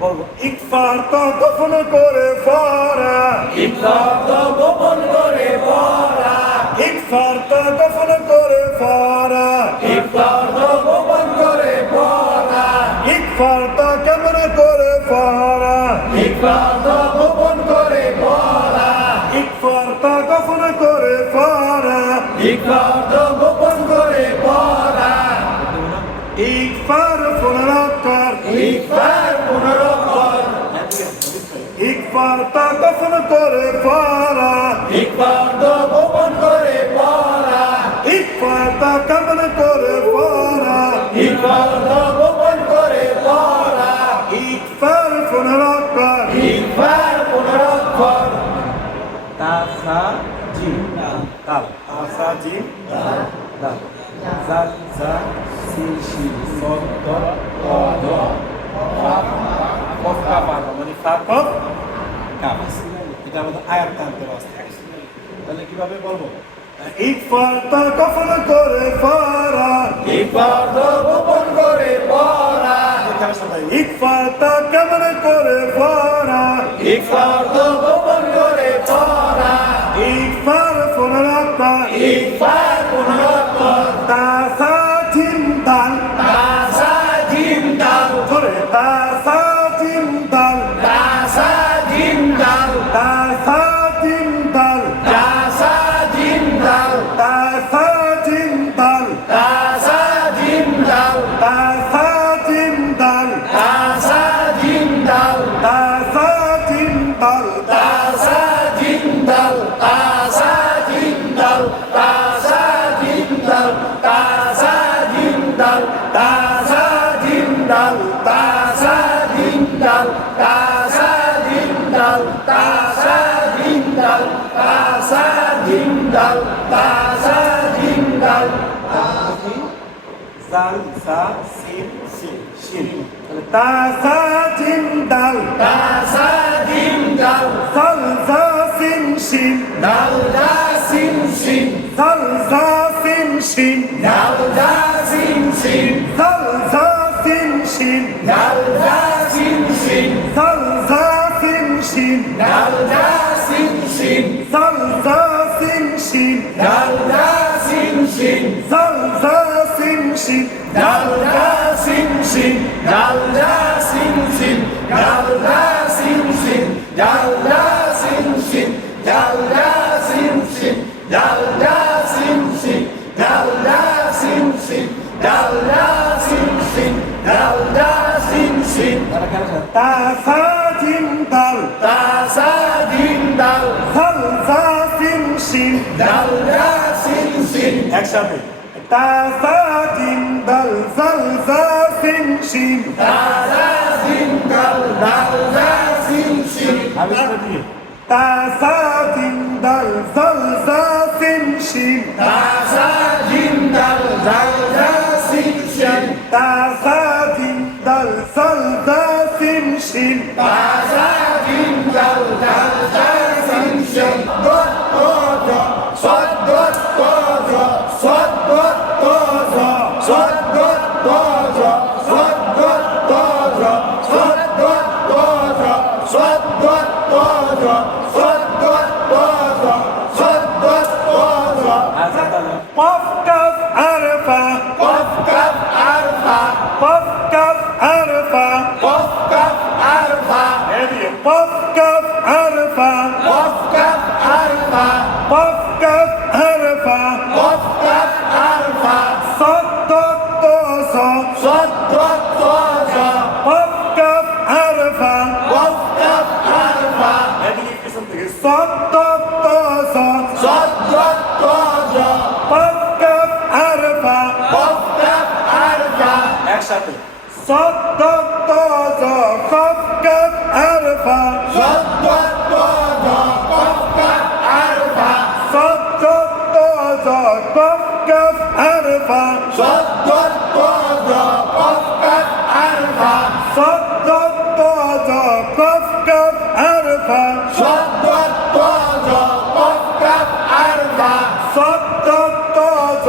বলবো ইকফার তো গোপন করে পড়া, ইকফার তো গোপন করে পড়া, ইকফার তো গোপন করে পড়া, ইকফার তো গোপন করে পড়া, ইকফার তো কেমন করে পড়া, ইকফার তো গোপন করে পড়া, ইকফার তো গোপন করে পড়া, ইকফার তো গোপন করে পড়া, ইকফার পুনরুক্কার, ইকফার পুনরুক্কার, ইকফার তো গোপন করে পড়া, ইকফার তো গোপন করে পড়া, ইকফার তো কেমন করে পড়া, ইকফার তো গোপন করে পড়া, ইকফার পুনরুক্কার, ইকফার পুনরুক্কার, তাসা জিম দাল, তাসা জিম দাল, জাল জা সিন শিন সদ দ ত দ কফ কাফ মানে ফা কফ কাফ। এটা আমাদের আয়াত টানতে বাস্তে। তাহলে কিভাবে বলবো? ইকফার তা গোপন করে পড়া, ইকফার তো গোপন করে পড়া, ইকফার তা কেমন করে পড়া, ইকফার তো গোপন করে পড়া, ইকফার পুনরুক্কার, ইকফার পুনরুক্কার, তাসা জিম দাল, তাসা জিম দাল, ধরে তাসা জিম দাল, তাসা জিম দাল, তাসা জিম দাল, তাসা জিম দাল, তাসা জিম দাল, তাসা জিম দাল, তাসা জিম দাল, তাসা জিম দাল, তাসা জিম দাল, তাসা জিম দাল, তাসা জিম দাল, তাসা জিম দাল, তাসা জিম দাল, তাসা জিম দাল, তাসা জিম দাল, তাসা জিম দাল, তাসা জিম দাল, তাসা জিম দাল, তাসা জিম দাল, জাল জা সিন সিন শিন, তাসা জিম দাল, তাসা জিম দাল, জাল জা সিন শিন, দাল দা সিন সিন, জাল জা সিন শিন, দাল দা সিন সিন, জাল জা সিন শিন, দাল দা সিন সিন, জাল জা সিন শিন, দাল দা সিন সিন, জাল জা সিন শিন, দাল দা সিন সিন, জাল জা সিন শিন, দাল দা সিন সিন, দাল দা সিন সিন, দাল দা সিন সিন, দাল দা সিন সিন, দাল দা সিন সিন, দাল দা সিন সিন, দাল দা সিন সিন, দাল দা সিন সিন, দাল দা সিন সিন, তাসা জিম দাল, তাসা জিম দাল, জাল জা সিন শিন, দাল দা সিন সিন, একসাথে তাসা জিম দাল, জাল জা সিন শিন, তাসা জিম দাল, দাল দা সিন সিন, আমি দিয়ে তাসা জিম দাল, জাল জা সিন শিন, তাসা জিম দাল, দাল দা সিন সিন, তাসা জিম দাল, জাল জা সিন শিন, তাসা জিম দাল, দাল দা সিন সিন, দত তোজ, সদ দত তোজ, সদ দত তোজ, সদ দত তোজ, সদ দত তোজ, সদ দত তোজ, সদ দত তোজ, সদ দত তোজ, সদ দত তোজ, কফ কাফ আরফা, কফ কাফ আরফা, কফ কাফ আরফা, কফ কাফ আরফা, এদিকে কফ কাফ আরফা, কফ কাফ আরফা, কফ কাফ আরফা, কফ কাফ আরফা, সদ্দত স, সদ দত তোজ, কফ কাফ আরফা, কফ কাফ আরফা, এদিকে পিছন থেকে সদ্দত স, সদ দত তোজ, কফ কাফ আরফা, কফ কাফ আরফা, একসাথে সদ্দত স, কফ কাফ আরফা, সদ দত তোজ, কফ কাফ আরফা, সদ্দত স, কফ কাফ আরফা, সদ দত তোজ, কফ কাফ আরফা, সদ্দত স, কফ কাফ আরফা, সদ দত তোজ, কফ কাফ আরফা, সদ্দত স,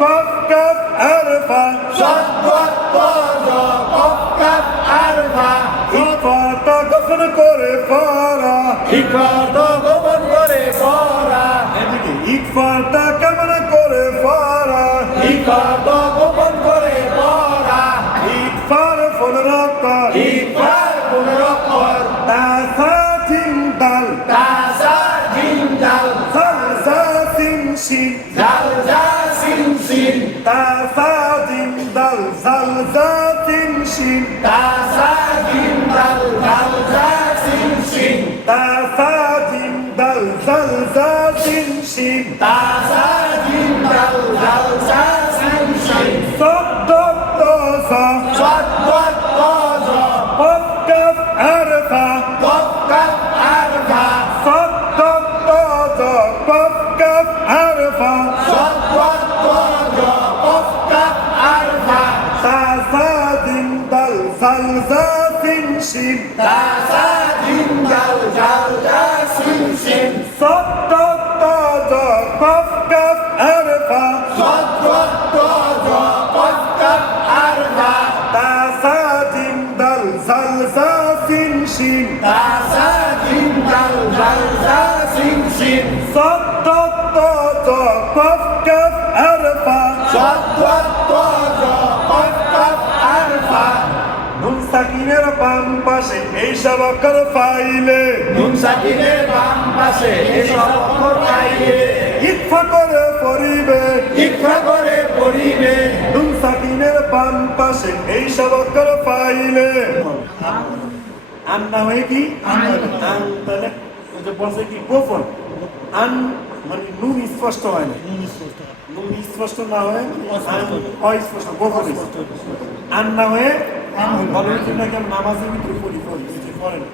কফ কাফ আরফা, সদ দত তোজ, কফ কাফ পড়া ইকফার্ত গোপন করে পড়া এদিকে ইকফারটা কেমন করে পড়া ইকফার্ত গোপন করে পড়া ইকফার ফলরকর ইকফার 15 কর তাসাতিন দাল তাসা জিন্দাল জালজাতিন শিন জালজা সিনসিন তাসাতিন দাল জালজাতিন শিন তাসা জিন্দাল জালজা সিনসিন তাসাতিন দাল জালজাতিন শিন তাসা জিন্দাল জালজা সিনসিন صدق طاسة صدق طازة وقف عرفة وقف عرفة صدق طاسة وقف عرفة صدق طازة وقف عرفة تاسات دل زلزات شين تاسا جندل جلجا سنسن صدق طاسة وقف عرفة صدق طازة وقف عرفة تاسات دل زلزات شين تاسا جندل جلجا سنسن صدق طاسة وقف عرفة صدق طازة وقف عرفة নুন সাকিনের বাম পাশে এই সব অক্ষর ফাইলে নুন সাকিনের বাম পাশে এসব অক্ষর পাইলে ইকফা করে পড়িবে ইকফা করে পড়িবে নুন সাকিনের বাম পাশে এই সব অক্ষর ফাইলে আন না হয়ে কি আন তাহলে ওই যে বলছে কি গোপন আন মানে নুন স্পষ্ট হয় না নুন স্পষ্ট না হয়ে অস্পষ্ট গোপন আন না হয়ে বলেন কি না কেন নামাজের ভিতরে পড়ি যে পড়েন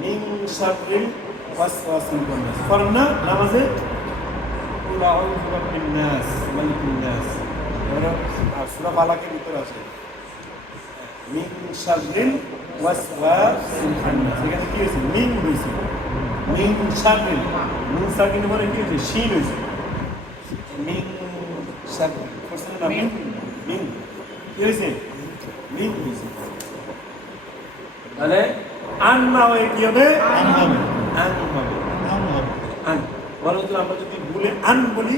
মিন শাররিল ওয়াসওয়াসিল খান্নাস পড়েন না নামাজে কুল আউযু বিরাব্বিন নাস মালিকিন নাস আর সূরা ফালাকের ভিতরে আছে মিন শাররিল ওয়াসওয়াসিল খান্নাস এখানে কি আছে মিন হইছে মিন শাররিল নুন সাকিন পরে কি হইছে শিন হইছে মিন শাররিল বুঝছেন না মিন কি হইছে মিন হইছে তাহলে আন না হয়ে কি হবে আন হবে আন বলো তো আমরা যদি ভুলে আন বলি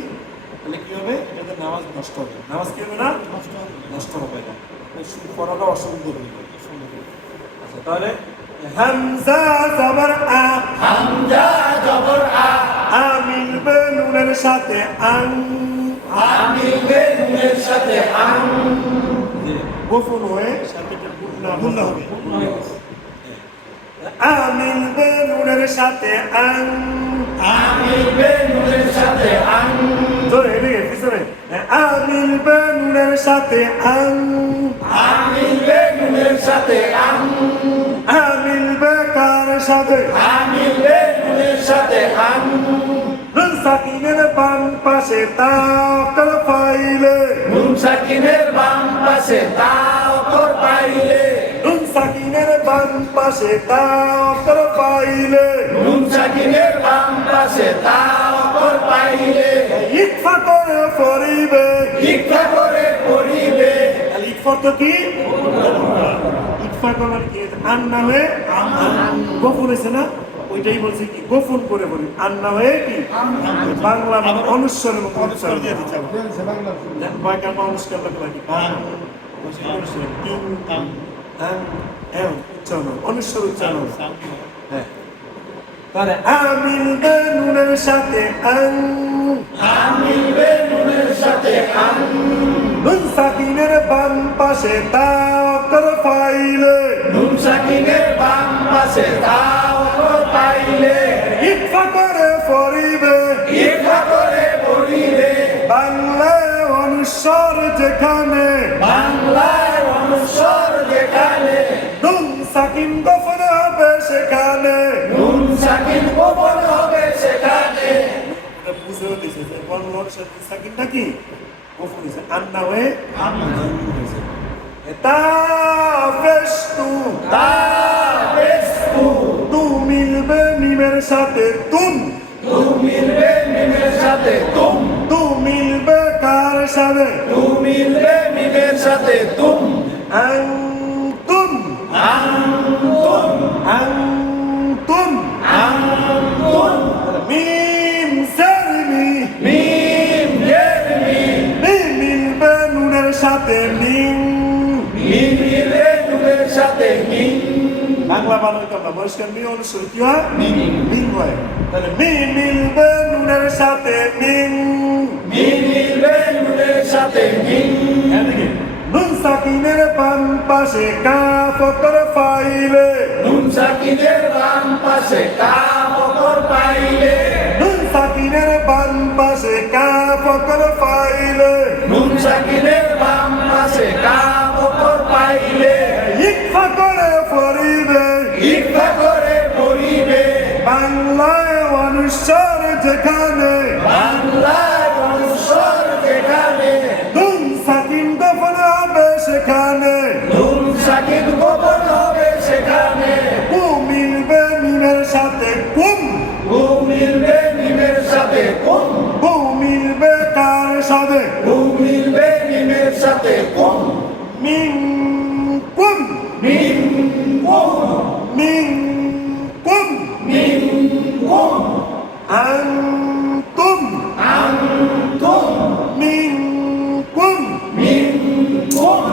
তাহলে কি হবে এটাতে নামাজ নষ্ট হবে নামাজ কি হবে না নষ্ট হবে না পড়াটা অসুন্দর হবে আচ্ছা তাহলে হামজা জবর আ হামজা জবর আ আমিল বেনুনের সাথে আন আমি বেনুনের সাথে আম গোপন হয়ে সাথে গুণনা হবে আমিল বেনুনের সাথে আন আমি বেনুনের সাথে আম ধরে রে পিছনে আমিল বেনুনের সাথে আন আমি বেনুনের সাথে আম আমিল বেকার সাথে আমি বেনুনের সাথে আম নুন সাকিনের বাম পাশে তাকর ফাইলে নুন সাকিনের বাম পাশে তাও কর পাইলে নুন সাকিনের বাম পাশে তাকর ফাইলে নুন সাকিনের বাম পাশে তাও কর পাইলে ইকফা করে পড়িবে ইকফা করে পড়িবে তাহলে ইকফা তো কি ইকফা করার কি আন না হয়ে গোপন হয়েছে না ওইটাই বলছে কি গোপন করে বলি আন না হয়ে কি বাংলা মানে অনুস্বরের মতো উচ্চারণ বাংলা অনুষ্কার লাগে উচ্চারণ অনুস্বর উচ্চারণ হ্যাঁ তাহলে আমিল বেনুনের সাথে আন আমি বেনুনের সাথে আম নুন সাকিনের বাম পাশে তাকর ফাইলে নুন সাকিনের বাম পাশে তাও কর পাইলে ইকফা করে পড়িবে ইকফা করে পড়িলে বাংলায় অনুস্বর যেখানে বাংলায় অনুস্বর যেখানে নুন সাকিন গোপন হবে সেখানে নুন সাকিন গোপন হবে সেখানে এটা বুঝেও দিছে যে বর্ণর সাথে সাকিনটা কি গোপন হয়েছে আন্না হয়ে হয়েছে তাফেস্তু তাবেস্তু তু মিলবে মিমের সাথে তুম তু মিলবে মিমের সাথে তুম তু মিলবে কার সাথে তু মিলবে মিমের সাথে তুম আন্তুম আনতুম আনতুম আনতুম মিম সারমি মিম জেরমি মিম মিলবে নুনের সাথে মিম মিম মিলে নুনের সাথে মিম বাংলা ভালো হইতাম না বয়স্কার মিম অনুসর কি হয় মিম হয় তাহলে মিম মিলবে নুনের সাথে মিম মিম মিলবে নুনের সাথে মিম এদিকে নুন সাকিনের বাম পাশে কাফ অক্ষর ফাইলে নুন সাকিনের বাম পাশে কাফ অক্ষর পাইলে নুন সাকিনের বাম পাশে কাফ অক্ষর ফাইলে নুন সাকিনের বাম পাশে কাফ অক্ষর পাইলে ইকফা করে পড়িবে ইকফা করে পড়িবে বাংলায় অনুসার যেখানে বাংলায় অনুসর যেখানে নুন সাকিন দফন হবে সেখানে নুন সাকিন গোপন হবে সেখানে কু মিলবে মিমের সাথে কুম ও মিলবে নিমের সাথে কোন কু মিলবে কার সাথে ও মিলবে নিমের সাথে কোন মিং কুম মিম কোন মিং কুম মিম কোন আনতুম আনতুম মিং কুম মিম কোন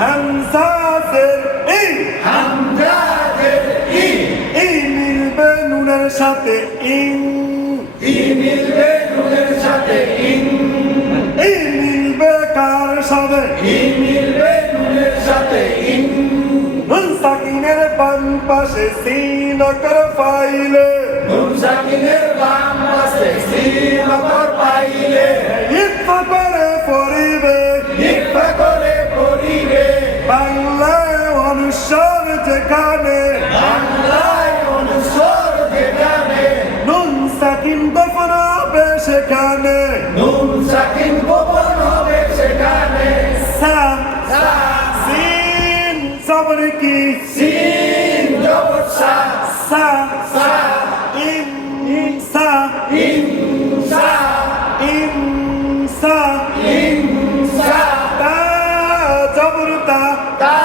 হামজাদের এই হামজাদের ই এই মিলবে নুনের সাথে ইং ই মিলবে নুনের সাথে ইন এই মিলবে কার সাথে ই মিলবে নুনের সাথে ইন নুন সাকিনের বাম পাশে সিন অক্ষর ফাইলে নুন সাকিনের বাম পাশে সিন অক্ষর পাইলে ইকফা করে পড়িবে ইকফা করে পড়িবে বাংলায় অনুসার যেখানে বাংলায় অনুসর যেখানে নুন সাকিন দফন হবে সেখানে নুন সাকিন গোপন হবে সেখানে সা সা সিন সবর কি সিন জবর সা সা সা ইন সা ইনসা ইনসা ইনসা তা জবর তা তা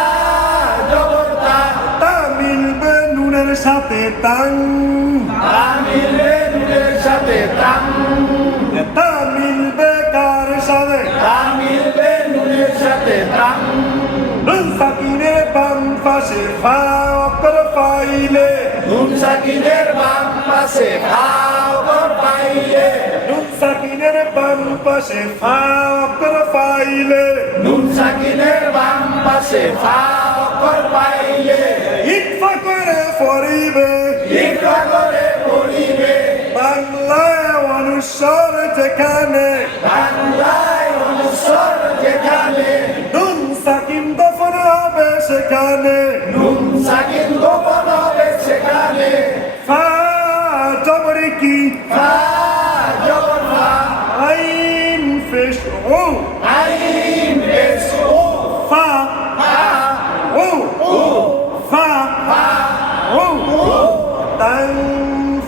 জবর তা তা মিলবে নুনের সাথে তাং তা মিলবে নুনের সাথে তাম তা মিলবে কার সাথে তা মিলবে নুনের সাথে তাম নুন সাকিনের বাম পাশে ফা অক্ষর পাইলে নুন সাকিনের বাম পাশে ভাও কর পাইলে নুন সাকিনের বাম পাশে ফা অক্ষর পাইলে নুন সাকিনের বাম পাশে ভাও কর পাইলে ইকফা করে পড়িবে ইকরা করে পড়িবে বাংলায় অনুসার যেখানে বাংলায় অনুসর যেখানে নুন সাকিন দফন হবে সেখানে নুন সাকিন গোপন হবে সেখানে ফা জবরে কি ফা জবর ফা আইন ফেশ ও আইন বেশ ও ফা ফা ও ও ফা ফা ও ও তাং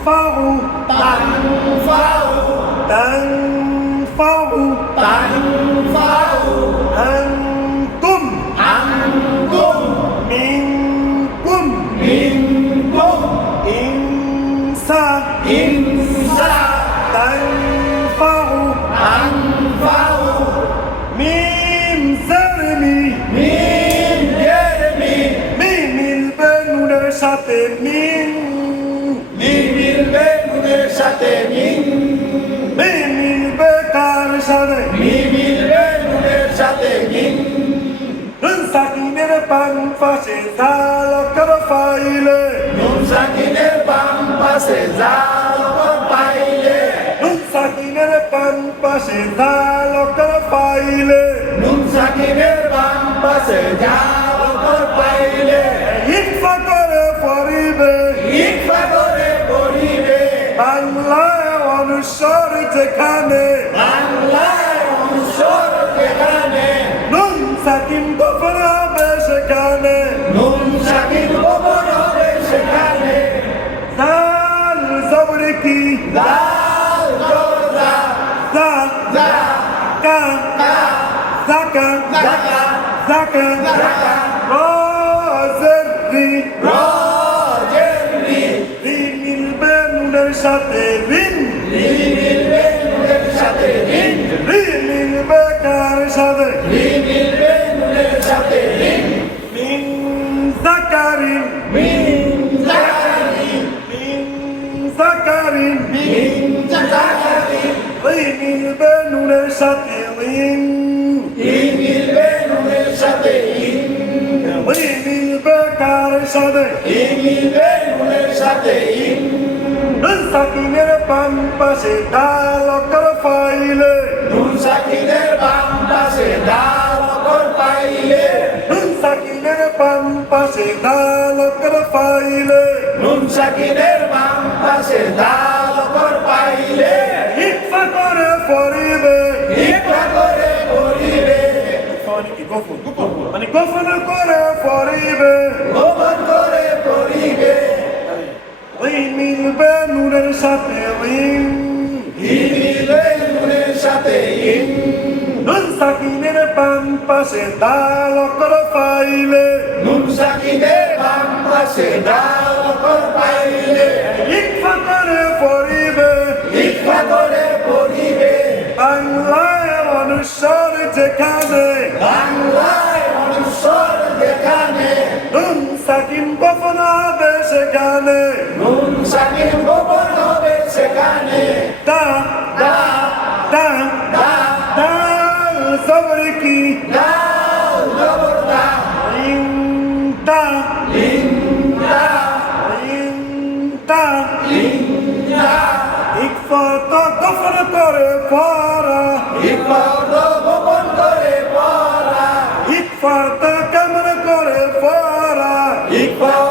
ফাউ তান ফাউ তাং ফাউ তান ফাউ আনতুম আনতুম মিনকুম মিনকুম ইনসা ইনসা তাং ফাউ তান ফাউ মিম সারমি মিম জেরমি মিম মিলবে নুনের সাথে মিম মিম মিলবে নুনের সাথে মিম মিম মিলবে কার সাথে মিম মিলবে নুনের সাথে মিম নুন সাকিনের বাম পাশে জাল অক্ষর ফাইলে নুন সাকিনের বাম পাশে জাল অক্ষর পাইলে নুন সাকিনের বাম পাশে জাল অক্ষর পাইলে নুন সাকিনের বাম পাশে জাল অক্ষর পাইলে ইকফা করে পড়িবে ইকফা করে পড়িবে বাংলায় অনুসার যেখানে বাংলায় অনুসর যেখানে নুন সাকিন দফন হবে সেখানে নুন সাকিন গোপন হবে সেখানে জাল জবরে কি লাল জবর জা জা জা কা কা জাকা জাকা জাকা জাকা রজরি রজে সাথে ঋণ ঋণ মিলবে নুনের সাথে ঋণ ঋণ মিলবে কার সাথে ঋণ মিলবে নুনের সাথে ঋণ মিন জাকারিন মিন জাকারিন মিন জাকারিন মিন জাকারিন ঋণ মিলবে নুনের সাথে ঋণ ঋণ মিলবে নুনের সাথে ঋণ ঋণ মিলবে কার সাথে ঋণ মিলবে নুনের সাথে ঋণ নুন সাকিনের বাম পাশে ডাল অক্ষর ফাইলে নুন সাকিনের বাম পাশে ডাল অক্ষর পাইলে নুন সাকিনের বাম পাশে ডাল অক্ষর ফাইলে নুন সাকিনের বাম পাশে ডাল অক্ষর পাইলে ইকফা করে পড়িবে ইকরা করে পড়িবে মানে কি গোপন মানে গোপন করে পড়িবে গোপন করে পড়িবে ঋণ মিলবে নুনের সাথে ঋণ ঋণ মিলবে নুনের সাথে ঋণ নুন সাকিনের বাম পাশে ডাল অক্ষর ফাইলে নুন সাকিনের বাম পাশে ডাল অক্ষর পাইলে ইকফা করে পড়িবে ইকরা করে পড়িবে বাংলায় মনুষ্যর যেখানে বাংলায় মনুষ্যর যেখানে নুন সাকিন গোপন হবে সেখানে নুন সাকিন গোপন হবে সেখানে দা দা দা দা ডাল সবর কি দাও জবর দা ঋণ দা ঋণ দা ঋণ দা ঋণ দা ইকফা তো গোপন করে পড়া ইকর গোপন করে পড়া ইকফা তো কেমন করে পড়া ইকর